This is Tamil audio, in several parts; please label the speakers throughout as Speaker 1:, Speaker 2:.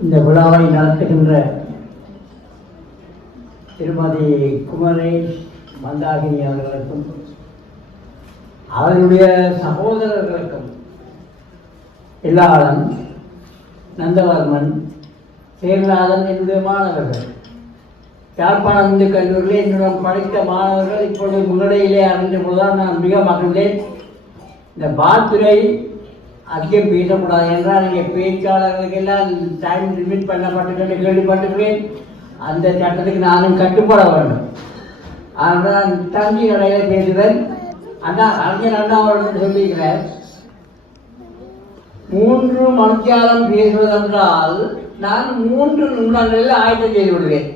Speaker 1: இந்த விழாவை நடத்துகின்ற திருமதி குமரேஷ் மந்தாகினி அவர்களுக்கும் அவருடைய சகோதரர்களுக்கும் இல்லாளன் நந்தவர்மன் சேர்நாதன் என்னுடைய மாணவர்கள் யாழ்ப்பாணம் இந்து கல்லூரியில் என்னுடன் படித்த மாணவர்கள் இப்பொழுது முன்னடையிலே அறிந்த போதுதான் நான் மிக மகிழ்ந்தேன். இந்த பாத்துரை அதிகம் பேசக்கூடாது என்றால் நீங்கள் பேச்சாளர்களுக்கெல்லாம் டைம் லிமிட் பண்ணப்பட்டு கேள்விப்பட்டிருக்கிறேன். அந்த சட்டத்துக்கு நானும் கட்டுப்பட வேண்டும். அதனால் தங்கி கடையில் பேசுவேன் அண்ணா அறிஞர் அண்ணா அவர்கள் சொல்லியிருக்கிறார் மூன்று மணித்தியாலம் பேசுவதென்றால் நான் மூன்று நிமிடங்களில் ஆயத்தம் செய்து விடுவேன்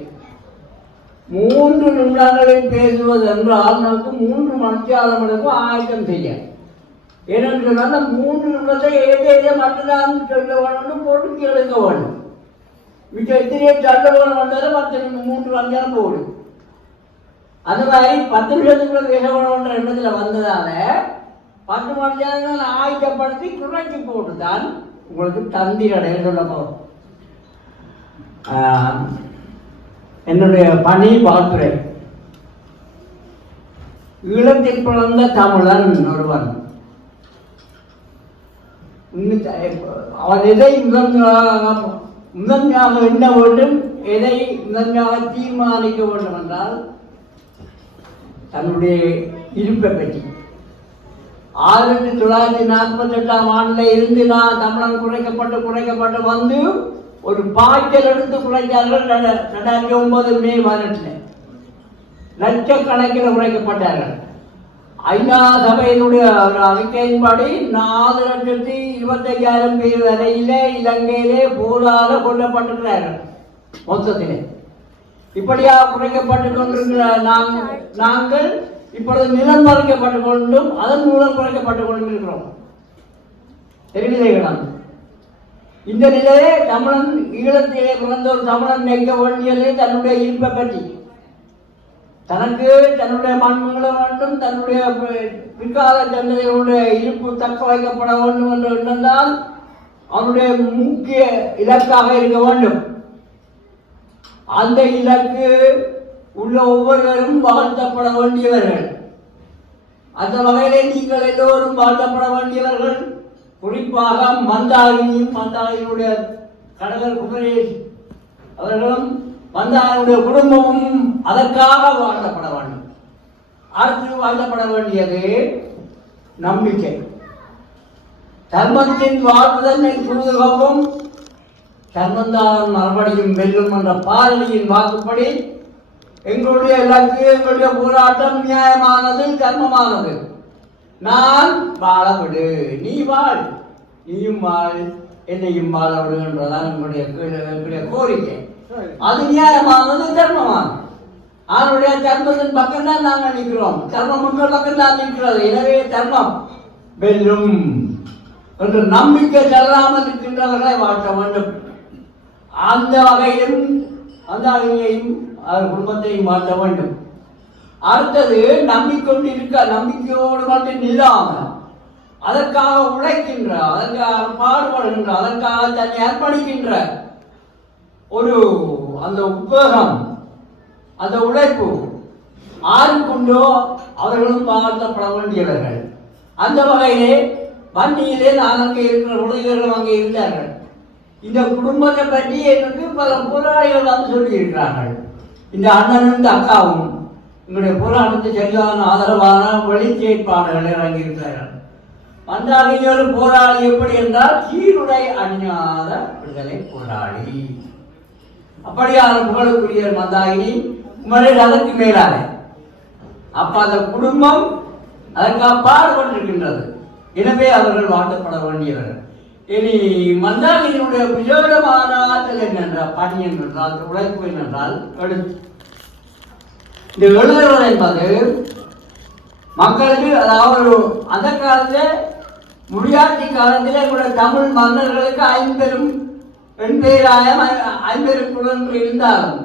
Speaker 1: மூன்று நிமிடங்களில் பேசுவதென்றால் நமக்கு மூன்று மணித்தியாலம் எடுக்கும் ஆயத்தம் செய்ய ஏனென்று சொன்னால் மூன்று நிமிடத்தை ஏதோ ஏதோ மட்டும்தான் சொல்ல வேணும்னு போட்டு கேளுங்க வேணும் மிச்சம் எத்தனையோ சொல்ல வேணும் வந்தாலும் பத்து நிமிஷம் மூன்று வந்தாலும் போடும் அந்த மாதிரி பத்து நிமிஷத்துக்குள்ள பேச வேணும்ன்ற எண்ணத்தில் வந்ததால பத்து மணி நேரங்கள் ஆயுதப்படுத்தி குறைச்சி போட்டு தான் உங்களுக்கு தந்திரடை சொல்ல போகிறோம் என்னுடைய பணி பார்க்குறேன் ஈழத்தில் பிறந்த தமிழன் ஒருவன். அவன் எதை முதன்மையாக முதன்மையாக எண்ண வேண்டும்? எதை முதன்மையாக தீர்மானிக்க வேண்டும் என்றால் தன்னுடைய இருப்பை பற்றி. ஆயிரத்தி தொள்ளாயிரத்தி நாற்பத்தி எட்டாம் ஆண்டுல இருந்து நான் தமிழன் குறைக்கப்பட்டு குறைக்கப்பட்டு வந்து ஒரு பாய்ச்சல் எடுத்து குறைத்தார்கள். ரெண்டாயிரத்தி ஒன்பது மே பதினெட்டுல. லட்சக்கணக்கில் குறைக்கப்பட்டார்கள். ஐநா சபையினுடைய ஒரு அறிக்கையின்படி நாலு லட்சத்தி இருபத்தையாயிரம் பேர் வரையில இலங்கையிலே போராட கொல்லப்பட்டிருக்கிறார்கள் மொத்தத்திலே. இப்படியா குறைக்கப்பட்டு கொண்டிருக்கிற நாங்கள் நாங்கள் இப்பொழுது நிலம் பறிக்கப்பட்டு கொண்டும் அதன் மூலம் குறைக்கப்பட்டு கொண்டிருக்கிறோம். இருக்கிறோம் தெரிவிதைகளா இந்த நிலையே தமிழன் ஈழத்திலே பிறந்த ஒரு தமிழன் நினைக்க வேண்டியது தன்னுடைய இருப்பை பற்றி தனக்கு தன்னுடைய மண்மங்கள வேண்டும் தன்னுடைய பிற்கால சந்ததிகளுடைய இருப்பு தக்க வைக்கப்பட வேண்டும் என்று எண்ணந்தால் அவனுடைய முக்கிய இலக்காக இருக்க வேண்டும். அந்த இலக்கு உள்ள ஒவ்வொருவரும் வாழ்த்தப்பட வேண்டியவர்கள். அந்த வகையிலே நீங்கள் எல்லோரும் வாழ்த்தப்பட வேண்டியவர்கள். குறிப்பாக மந்தாகினியும் மந்தாகினியுடைய கடலர் குமரேஷ் அவர்களும் மந்தாகினுடைய குடும்பமும் அதற்காக வாழ்த்தப்பட வேண்டும். அடுத்து வாழ்த்தப்பட வேண்டியது நம்பிக்கை. தர்மத்தின் வாழ்வுதன்னை சூதுகவும் தர்மந்தான் மறுபடியும் வெல்லும் என்ற பாரதியின் வாக்குப்படி எங்களுடைய இலக்கு எங்களுடைய போராட்டம் நியாயமானது கர்மமானது. நான் வாழ விடு நீ வாழ். நீயும் வாழ் என்னையும் வாழ விடு என்றதான் எங்களுடைய எங்களுடைய கோரிக்கை. அது நியாயமானது தர்மமானது. அவனுடைய தர்மத்தின் பக்கம் தான் நாங்கள் நிற்கிறோம். தர்மம் உங்கள் பக்கம் தான் நிற்கிறது. எனவே தர்மம் வெல்லும் என்று நம்பிக்கை செல்லாமல் இருக்கின்றவர்களை வாழ்த்த வேண்டும். அந்த வகையிலும் அந்த வகையையும் அவர் குடும்பத்தையும் மாற்ற வேண்டும். அடுத்தது நம்பிக்கொண்டு இருக்க நம்பிக்கையோடு மட்டும் நில்லாமல் அதற்காக உழைக்கின்ற அதற்காக பாடுபடுகின்ற அதற்காக தன்னை அர்ப்பணிக்கின்ற ஒரு அந்த உத்வேகம் அந்த உழைப்பு கொண்டோ அவர்களும் வாழ்த்தப்பட வேண்டியவர்கள். அந்த வகையிலே வண்டியிலே நான் அங்கே இருக்கிற உழைவர்கள் அங்கே இருந்தார்கள். இந்த குடும்பத்தை பற்றி எனக்கு பல போராளிகள் வந்து சொல்லியிருக்கிறார்கள். இந்த அண்ணனும் இந்த அக்காவும் எங்களுடைய போராட்டத்தை சரியான ஆதரவான வெளிச்சேற்பாடுகள் இறங்கியிருக்கிறார்கள் வந்தாங்க ஒரு போராளி எப்படி என்றால் சீருடை அணியாத விடுதலை போராளி. அப்படியான புகழுக்குரிய மந்தாகினி குமரன் அதற்கு மேலாக. அப்ப அந்த குடும்பம் அதற்காக பாடுபட்டிருக்கின்றது. எனவே அவர்கள் வாழ்த்தப்பட வேண்டியவர்கள் இனி மந்தாகினியுடைய விசேடமான ஆற்றல் என்னென்றால் பணி என்னென்றால் உழைப்பு என்னென்றால் எழுத்து இந்த எழுதுறது என்பது மக்களுக்கு அதாவது அந்த காலத்தில் முடியாட்சி காலத்தில் கூட தமிழ் மன்னர்களுக்கு ஐம்பெரும் பெண்பேராயம் ஐ- ஐம்பெரும் குலங்கள் இருந்தாலும்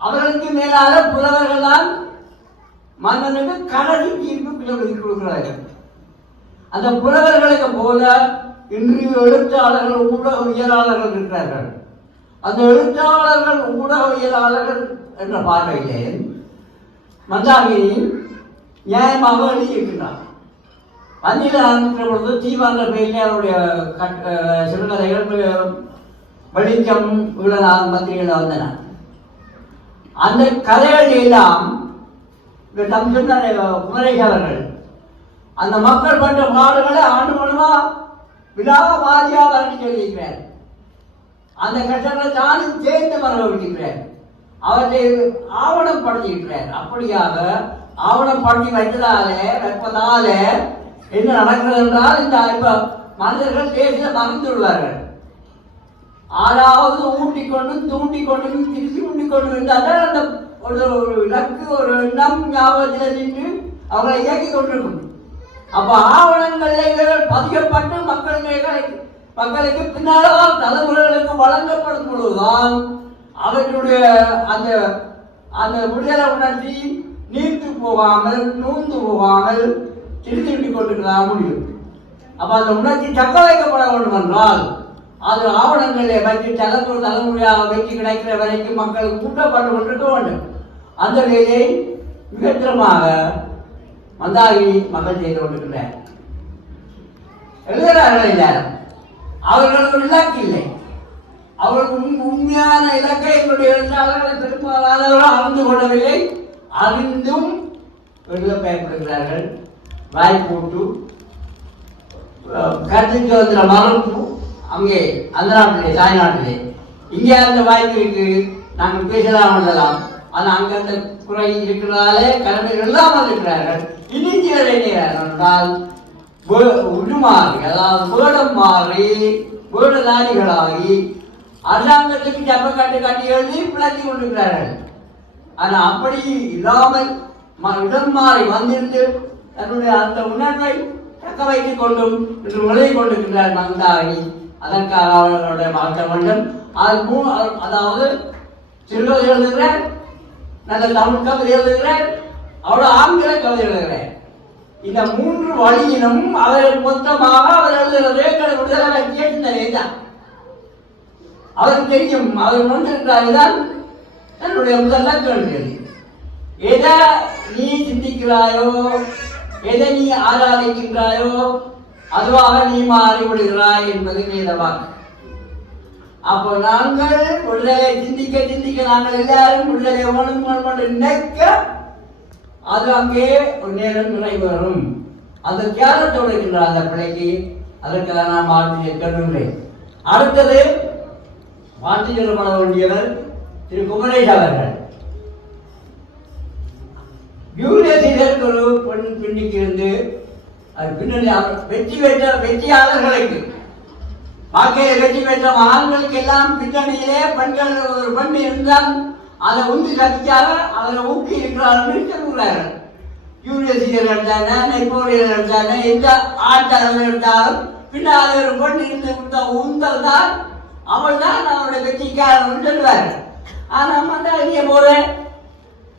Speaker 1: அவர்களுக்கு மேலாக புலவர்கள் தான் மன்னனுக்கு கடைசி தீர்ப்பு பிளவுக்கு கொடுக்கிறார்கள். அந்த புலவர்களுக்கு போல இன்று எழுத்தாளர்கள் ஊடகவியலாளர்கள் இருக்கிறார்கள். அந்த எழுத்தாளர்கள் ஊடகவியலாளர்கள் என்ற பார்வையிலே மந்தாகினி நியாயமாக எழுதியிருக்கிறார். வந்தியில் ஆரம்பிக்கிற பொழுது தீவாங்க பெயரில் அவருடைய சிறுகதைகள் வெ- வெளிச்சம் வீழலாம் பத்திரிகையில் வந்தன அந்த கதைகள் எல்லாம் இந்த தம் சொன்ன குமரேஷ் அவர்கள். அந்த மக்கள் பட்ட பாடுகளை ஆண்டு மூலமா விழாவ வாரியாக வர்ணி சொல்லியிருக்கிறார். அந்த கஷ்டங்களை தானும் சேர்ந்து மரபிக்கிறார் அவற்றை ஆவணப்படுத்தியிருக்கிறார் அப்படியாக ஆவணப்படுத்தி வைத்ததாலே வைப்பதாலே என்ன நடக்கிறது என்றால் இந்த இப்ப மனிதர்கள் பேச மறந்து விடுவார்கள். ஆறாவது ஊட்டிக் கொண்டும் தூண்டிக் கொண்டும் திருப்பி ஊட்டிக் கொண்டு இருந்தால் அந்த ஒரு ஒரு இலக்கு ஒரு எண்ணம் ஞாபகத்தில் நின்று அவங்களை இயக்கிக் கொண்டிருக்கும். அப்ப ஆவணங்கள் இவர்கள் பதியப்பட்டு மக்கள் மக்களுக்கு பின்னால தலைமுறைகளுக்கு வழங்கப்படும் பொழுதுதான் அவர்களுடைய அந்த அந்த விடுதலை உணர்ச்சி நீர்த்து போகாமல் நூந்து போகாமல் திருத்தி விட்டு கொண்டிருக்கிறதா முடியும். அப்ப அந்த உணர்ச்சி தக்க வைக்கப்பட வேண்டும் என்றால் அது ஆவணங்களை வைத்து தலைமுறை தலைமுறையாக வைத்து கிடைக்கிற வரைக்கும் மக்கள் கூட்டப்பட்டு கொண்டிருக்க வேண்டும். அந்த வேலையை மிகத்திரமாக மந்தாகி மக்கள் செய்து கொண்டிருக்கிறார். எழுதுகிறார்கள் எல்லாரும். அவர்களுக்கு இலக்கு இல்லை. அவர்களுக்கு உண்மையான இலக்கை எங்களுடைய எழுத்தாளர்கள் பெரும்பாலானவர்கள் அறிந்து கொள்ளவில்லை. அறிந்தும் எழுத பயன்படுகிறார்கள் வாய் கருத்து சுதந்திர மறுப்பு அங்கே அந்த நாட்டிலே தாய்நாட்டிலே இங்கே அந்த வாய்ப்பு இருக்கு. நாங்கள் பேசலாம் எழுதலாம் ஆனால் அங்கே அந்த குறை இருக்கிறதாலே கடமைகள் இல்லாமல் இருக்கிறார்கள் இன்னும் சிலர் என்றால் உருமாறி அதாவது வேடம் மாறி வேடதாரிகளாகி அரசாங்கத்துக்கு ஜப்ப கட்டு கட்டி எழுதி பிளக்கி கொண்டிருக்கிறார்கள். ஆனால் அப்படி இல்லாமல் இடம் மாறி வந்திருந்து தன்னுடைய அந்த உணர்வை தக்க வைத்துக் கொண்டும் இன்று உலகி கொண்டிருக்கிறார் நந்தாகி அதற்காக அவர்களுடைய வாழ்த்த வேண்டும் அது மூ அதாவது சிறுகதை எழுதுகிறேன். நல்ல தமிழ் கவிதை எழுதுகிறேன். அவரோட ஆங்கில கவிதை எழுதுகிறேன். இந்த மூன்று வழியிலும் அவர் மொத்தமாக அவர் எழுதுகிறதே எங்களை விடுதலை வைத்திய சிந்தனை தான் அவருக்கு தெரியும் அவர் வந்திருக்கிறார் தான் தன்னுடைய முதல்ல கேள்வி எதை நீ சிந்திக்கிறாயோ எதை நீ ஆராதிக்கின்றாயோ அதுவாக நீ மாறிவிடுகிறாய் என்பது நீத அப்போ நாங்கள் விடுதலை சிந்திக்க சிந்திக்க நாங்கள் எல்லாரும் விடுதலை ஓணும் ஓணும் நினைக்க அது அங்கே ஒரு நேரம் நிறைவேறும். அந்த தியாகத்தோடு இருக்கின்ற அந்த பிள்ளைக்கு? அதற்காக நான் வாழ்த்து கேட்டுள்ளேன் அடுத்தது வாழ்த்து சொல்லப்பட வேண்டியவர் திரு குமரேஷ் அவர்கள். யூனியர்சிற்கு ஒரு பெண் பின்னிக்கு இருந்து அது பின்னணி வெற்றி பெற்ற வெற்றியாளர்களுக்கு வாழ்க்கையில் வெற்றி பெற்ற ஆண்களுக்கு எல்லாம் பின்னணியிலே பெண்கள் ஒரு பெண் இருந்தால் அதை உந்து சக்தியாக அதில் ஊக்கி இருக்கிறார்கள் சொல்கிறார்கள். யூனிவர்சிட்டியில் எடுத்தாங்க நெப்போலியன் எடுத்தாங்க எந்த ஆட்டாளர்கள் எடுத்தாலும் பின்னால் ஒரு பெண் இருந்து கொடுத்த உந்தல் தான் அவள் தான் அவருடைய வெற்றிக்காரன் சொல்லுவார்கள் ஆனால் மந்த இங்கே போகிறேன்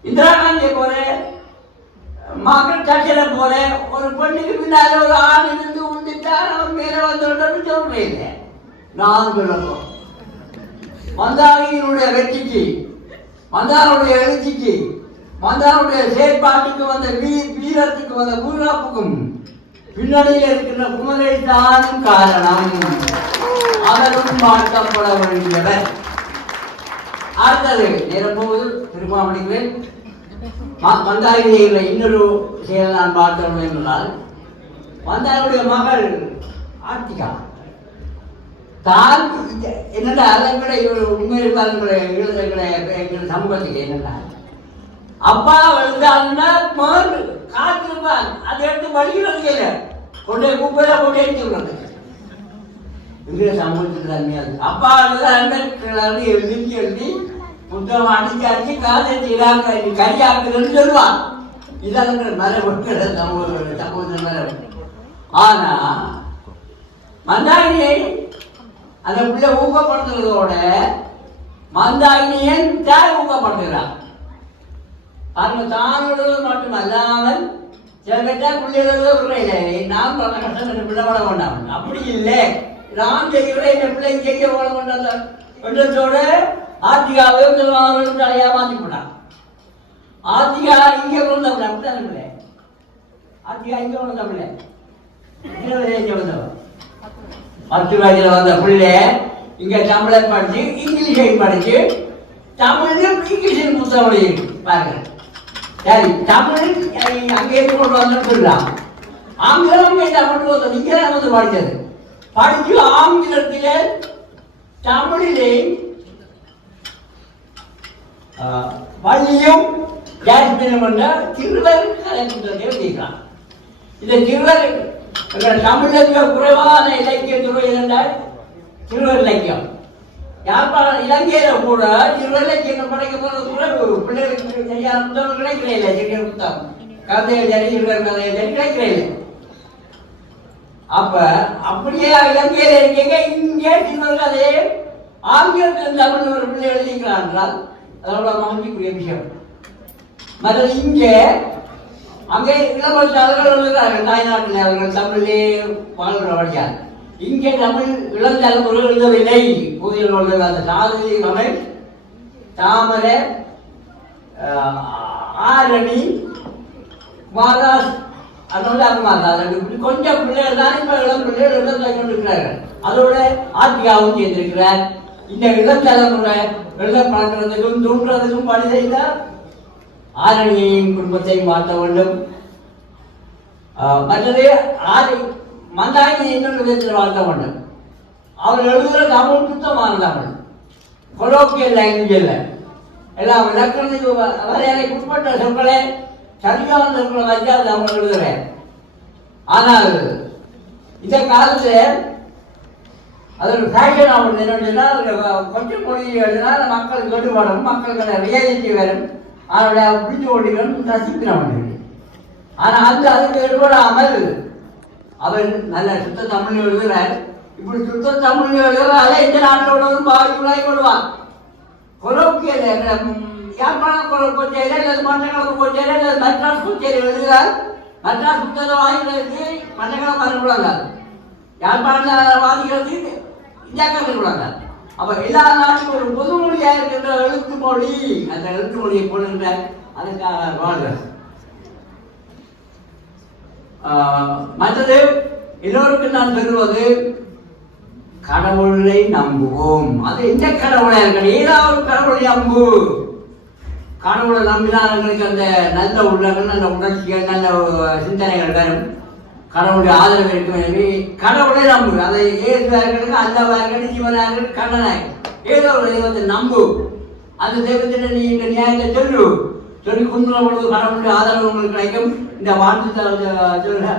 Speaker 1: இந்திரா காந்தியை போகிறேன் மக்கள் சட்டையில போல ஒரு பெண்ணுக்கு பின்னால ஒரு ஆண் இருந்து உண்டுட்டார் அவன் மேலே வந்து சொல்றேன் நான் சொல்லப்போம் மந்தாரியினுடைய வெற்றிக்கு மந்தாருடைய எழுச்சிக்கு மந்தாருடைய செயற்பாட்டுக்கு வந்த வீ வீரத்துக்கு வந்த பூராப்புக்கும் பின்னணியில் இருக்கின்ற குமரேசானும் காரணம். அவரும் மாற்றப்பட வேண்டியவர். அடுத்தது நேரப்போது திருமாவளிக்கிறேன் மந்தாரியில் இன்னொரு செயல் நான் பார்த்தோம் என்றால் மந்தாருடைய மகள் ஆர்த்திகா. தான் என்னடா அதை விட இவர் உண்மையில் பாருங்களே எழுதுகிற எங்கள் சமூகத்துக்கு என்னடா அப்பா எழுதாங்கன்னா மகன் காத்திருப்பான். அதை எடுத்து படிக்கிறது இல்லை கொண்டே கொண்டு எடுத்து விடுறது எங்களுடைய சமூகத்துக்கு தனியாக அப்பா எழுதாங்க எழுதி எழுதி புத்தகம் அடிச்சு அடிச்சு காலேஜ் இடாக்க கரியாக்குதுன்னு சொல்லுவான் இதான் மரபுகள் சமூக சமூகத்தின் மரபு. ஆனா மந்தாகினியை அந்த பிள்ளை ஊக்கப்படுத்துறதோட மந்தாகினியன் தாய் ஊக்கப்படுத்துகிறான் பாருங்க தான் விடுவது மட்டும் அல்லாமல் சில பேர்த்தா பிள்ளைகளோ இல்லை நான் பல கஷ்டம் என்று பிள்ளை வளர வேண்டாம். அப்படி இல்லை. நான் செய்கிறேன் என் பிள்ளை செய்ய வளர வேண்டாம் அந்த ஆத்திகாவை சொல்லுவாங்க தலையா மாற்றி போட்டான் ஆத்திகா இங்கே கொண்டு தமிழ் அப்படித்தானே ஆத்திகா இங்கே கொண்டு தமிழ் இங்கே வந்தவன் பத்து வயதுல வந்த பிள்ளை இங்க தமிழை படிச்சு இங்கிலீஷை படிச்சு தமிழ்ல இங்கிலீஷில் புத்தகம் எழுதி பாருங்க சரி தமிழ் அங்கே கொண்டு வந்து சொல்லலாம். ஆங்கிலம் தமிழ் வந்து நீங்க வந்து படித்தது. படிச்சு ஆங்கிலத்தில் தமிழிலே வள்ளியும் ஜாஸ்மினும் என்ற திருவர் கலைஞர்கள் எழுதியிருக்கான் இந்த திருவர் எங்கள் தமிழில் குறைவான இலக்கிய துறை என்றால் திருவர் இலக்கியம். யாழ்ப்பாண இலங்கையில கூட திருவர் இலக்கியம் படைக்க போறது கூட பிள்ளைகளுக்கு சரியான புத்தகம் கிடைக்கிறே இல்லை. சிறிய புத்தகம். கதைகள் சரி சிறுவர் கதைகள் சரி கிடைக்கிறே இல்லை. அப்ப அப்படியே இலங்கையில் இருக்கீங்க. இங்கே திருவர் கதையை ஆங்கிலத்தில் தமிழ் ஒரு பிள்ளை எழுதிக்கிறான் என்றால் அதோட மகிழ்ச்சிக்குரிய விஷயம் மற்றது இங்கே அங்கே இளவரசர்கள் எழுதுகிறார்கள் தாய்நாட்டில் அவர்கள் தமிழிலே வாழ்கிற வழியால். இங்கே தமிழ் இளம் தலைமுறை எழுதவில்லை புதிய அந்த சாதி தமிழ் தாமரை ஆஹ், ஆரணி மாதாஸ் அதோட மாதா இப்படி கொஞ்சம் பிள்ளைகள் தான் இப்போ இளம் பிள்ளைகள் எழுத கொண்டிருக்கிறார்கள். அதோட ஆத்தியாவும் சேர்ந்திருக்கிறார். இந்த இளம் தலைமுறை பழக்கிறதுக்கும் தூண்டுறதுக்கும் பணி செய்தார். ஆரணியையும் குடும்பத்தையும் மாற்ற வேண்டும். மற்றது ஆதி மந்தாங்கி இன்னொரு விதத்தில் வாழ்த்த வேண்டும் அவர் எழுதுகிற தமிழ் சுத்தமான தமிழ் கொலோக்கியல் லாங்குவேஜ் இல்லை எல்லாம் இலக்கணத்துக்கு வரையறைக்கு உட்பட்ட சொற்களே சரியான சொற்களை வச்சு அது அவங்க எழுதுகிறேன். ஆனால் இந்த காலத்தில் அது ஒரு ஃபேஷன் ஆகும் என்னன்னா கொஞ்சம் மொழி எழுதினால் மக்கள் கட்டுப்படும் மக்களுக்கு ரியாலிட்டி வரும் அதனுடைய பிடிச்ச ஓடிகள் ரசிக்கிறவன் ஆனால் அந்த அதுக்கு எடுபடாமல் அவர் நல்ல சுத்த தமிழ் எழுதுகிறார் இப்படி சுத்த தமிழ் எழுதுறால இந்த நாட்டோட பாதிப்புலாய் கொள்வார் கொலோக்கியல் யாழ்ப்பாணம் கொலை கொச்சையில அல்லது மட்டக்களப்பு கொச்சேரி அல்லது மெட்ராஸ் கொச்சேரி எழுதுகிறார் மெட்ராஸ் புத்தகம் வாங்கிகளுக்கு மட்டக்களப்பு பண்ணக்கூடாது யாழ்ப்பாணத்தில் வாதிக்கிறது இந்தியாவுக்கு அனுப்புவாங்க அப்ப எல்லா நாட்டுக்கும் ஒரு பொது மொழியா இருக்கின்ற எழுத்து மொழி. அந்த எழுத்து மொழியை போடுகின்ற அதுக்காக வாழ்கிறது மற்றது எல்லோருக்கும் நான் சொல்லுவது கடவுளை நம்புவோம். அது எந்த கடவுளா இருக்கணும் ஏதாவது ஒரு கடவுளை நம்பு. கடவுளை நம்பினால் எங்களுக்கு அந்த நல்ல உள்ளங்கள் நல்ல உணர்ச்சிகள் நல்ல சிந்தனைகள் வரும். கடவுளுடைய ஆதரவு இருக்கும். எனவே கடவுளை நம்பு அதை ஏசுவார்கள் அல்லவார்கள் ஜீவனார்கள் கண்ணனாய் ஏதோ ஒரு தெய்வத்தை நம்பு. அந்த தெய்வத்திட்ட நீ இந்த நியாயத்தை சொல்லு. சொல்லி குந்துற பொழுது கடவுளுடைய ஆதரவு உங்களுக்கு கிடைக்கும். இந்த வாழ்த்து சொல்ல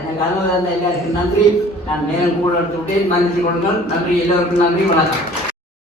Speaker 1: எனக்கு அனுமதி எல்லாருக்கும் நன்றி. நான் நேரம் கூட எடுத்து விட்டேன் மன்னித்து கொடுங்கள் நன்றி. எல்லோருக்கும் நன்றி. வணக்கம்.